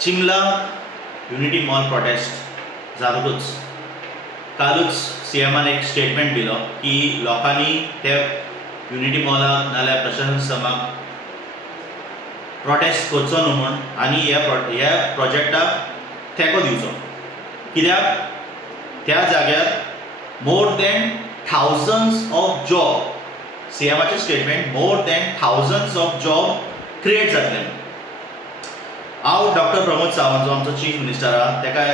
चिमला unity mall prostate जातकूच कालूच सीएमान एक स्टेटमेंट दिलो की लोकांनी ते युनिटी मॉलाक नाल्यार प्रशासन स्तंभाक प्रोटेस्ट करचो न्हू म्हूण आनी ह्या प्रोजेक्टाक तेंको दिवचो, कित्याक त्या जाग्यार more than thousands of job, सीएमाचें statement, more than thousands of job create जातले. हांव डॉक्टर प्रमोद सावंत जो आमचो चीफ मिनिस्टर आहा ताका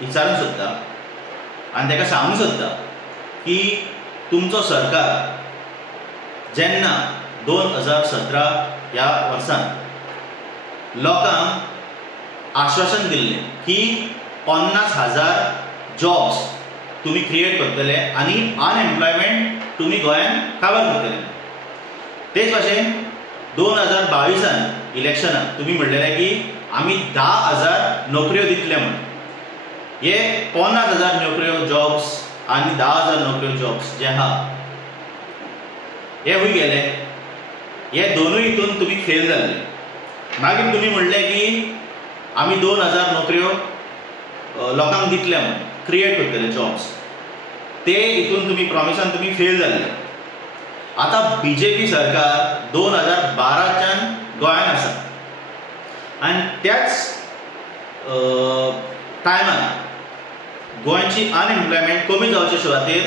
विचारूंक सोदता आनी ताका सांगूंक सोदता की तुमचो सरकार जेन्ना 2017 ह्या वर्सान लोकांक आश्वासन दिल्लें की 50,000 जॉब्स तुमी क्रिएट करतले आनी अनएम्प्लॉयमेंट तुमी गोंयांत काबार करतले. तेच भाशेन 2022 इलेक्शनाक तुमी म्हणलेलें की आमी 10,000 नोकऱ्यो दितले म्हूण. हे 50,000 नोकऱ्यो जॉब्स आनी 10,000 नोकऱ्यो जॉब्स जे आहा हे खूंय गेले. हे दोनूय हितून तुमी फेल जाल्ले. मागीर तुमी म्हणलें की आमी 2,000 नोकऱ्यो लोकांक दितले म्हूण, क्रिएट करतले जॉब्स. ते हितून तुमी प्रॉमिसान तुमी फेल जाल्ले. आतां बीजेपी सरकार 2012च्यान गोंयांत आसा आनी त्याच टायमार गोंयची अनएम्प्लॉयमेंट कमी जावचे सुवातेर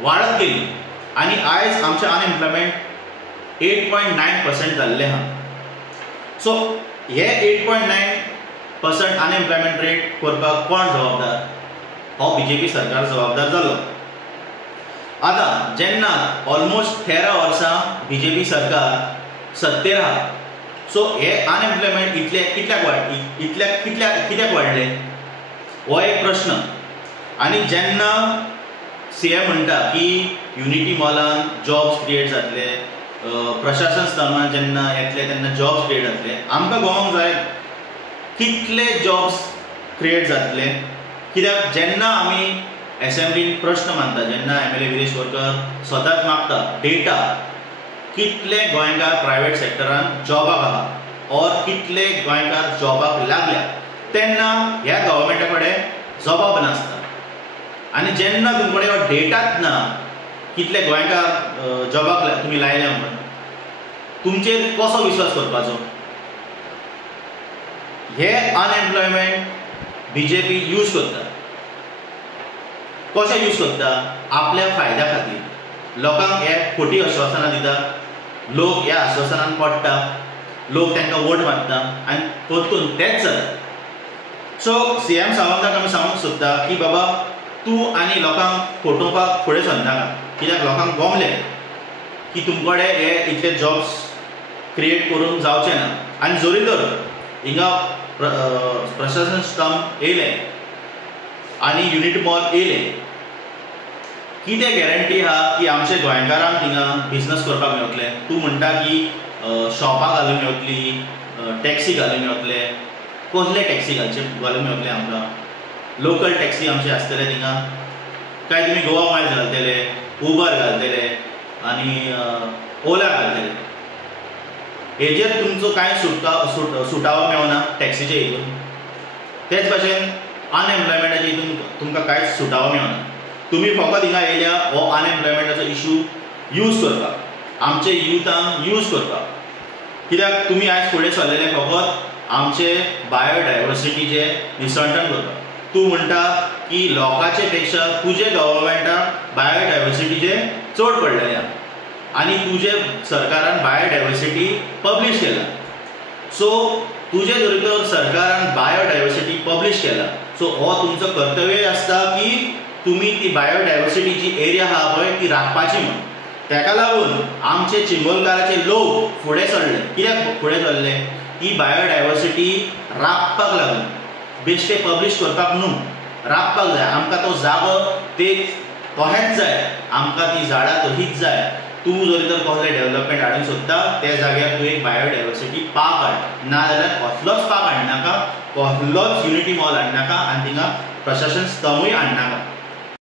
वाडत गेली आनी आयज आमचें अनएम्प्लॉयमेंट 8.9% जाल्लें आहा. सो हे 8.9% अनएम्प्लॉयमेंट रेट करपाक कोण जबाबदार? हो बीजेपी सरकार जबाबदार जालो. आतां जेन्ना ऑलमोस्ट 13 वर्सां बीजेपी सरकार सत्तेर आहा, सो हे अनएम्प्लॉयमेंट कित्याक वाडले हो एक प्रश्न. आनी जेन्ना सीएम म्हणटा की युनिटी मॉलान जॉब्स क्रिएट जातले, प्रशासन स्तंभान जेन्ना येतले तेन्ना जॉब्स क्रिएट जातले, आमकां कळोवंक जाय कितले जॉब्स क्रिएट जातले. कित्याक जेन्ना आमी एसेंब्लीन प्रश्न मांडटा, जेन्ना MLA विरेश वरकर स्वताच मागता डेटा कितले गोंयकार प्रायवेट सेक्टरान जॉबाक आहा और कितले गोंयकार जॉबाक लागल्या, तेन्ना ह्या गव्हर्मेंटा कडेन जबाब नासता. आनी जेन्ना तुमचे कडेन हो डेटाच ना कितले गोंयकार जॉबाक तुमी लायल्या म्हणून, तुमचेर कसो विश्वास करपाचो? हे अनएम्प्लॉयमेंट बीजेपी यूज करता. कशें यूज करता? आपल्या फायद्या खातीर. लोकांक हे खोटी आश्वासनां दिता, लोक ह्या आश्वासनान पडटा, लोक तांकां वोट मारता आनी परतून तेच जाता. सो सीएम सावंताक आमी सांगूंक सोदता की बाबा तूं आनी लोकांक फटोवपाक फुडें सरनाका. कित्याक लोकांक गमले की तुमचे कडेन हे इतले जॉब्स क्रिएट करून जावचे ना. आनी जोरी तर हिंगा प्रशासन स्तंभ येयले आनी युनिटी मॉल येयले, कितें गॅरंटी आहा की आमच्या गोंयकारांक थिंगा बिजनस करपाक मेळटले? तूं म्हणटा की शॉपां घालूंक मेळटली, टॅक्सी घालूंक मेळटले. कसले टॅक्सी घालूंक मेळटले आमकां? लोकल टॅक्सी आमचे आसतले थिंगा काय तुमी गोवा मायल्स घालतले, उबर घालतले आनी ओला घालतले? हेजेर तुमचो कांय सुटावो मेळना टॅक्सीचे हितून. तेच भाशेन अनएम्प्लॉयमेंटाच्या हितून तुमकां कांयच सुटावो मेळना. तुमी फकत हिंगा येयल्या हो अनएम्प्लॉयमेंटाचो इशू यूज करपाक, आमचे युथांक यूज करपाक. कित्याक तुमी आयज फुडें सरलेले फकत आमचे बायोडायवर्सिटीचे निसंटन करपाक. तूं म्हणटा की लोकांचे पेक्षा तुजे गव्हर्मेंटाक बायोडायवर्सिटीचे चड पडलेले आहा आनी तुजे सरकारान बायोडायवर्सिटी पब्लीश केला. सो तुजे जरी तर सरकारान बायोडायवर्सिटी पब्लीश केला, सो हो तुमचो कर्तव्य आसता की तुमी ती बायोडायवर्सिटीची एरिया आहा पळय ती राखपाची म्हूण. ताका लागून आमचे चिंबोलकाराचे लोक फुडें सरले. कित्याक फुडें सरले? ही बायोडायवर्सिटी राखपाक लागून, बेश्टे पब्लीश करपाक न्हू, राखपाक जाय. आमकां तो जागो ते तोहेच जाय, आमकां ती झाडां तशीच जाय. तूं जरी तर कसलें डेव्हलपमेंट हाडूंक सोदता त्या जाग्यार तूं एक बायोडायवर्सिटी पार्क हाड, नाजाल्यार कसलोच पार्क हाडनाका, कसलोच युनिटी मॉल हाडनाका आनी थिंगा प्रशासन स्तंभूय हाडनाका.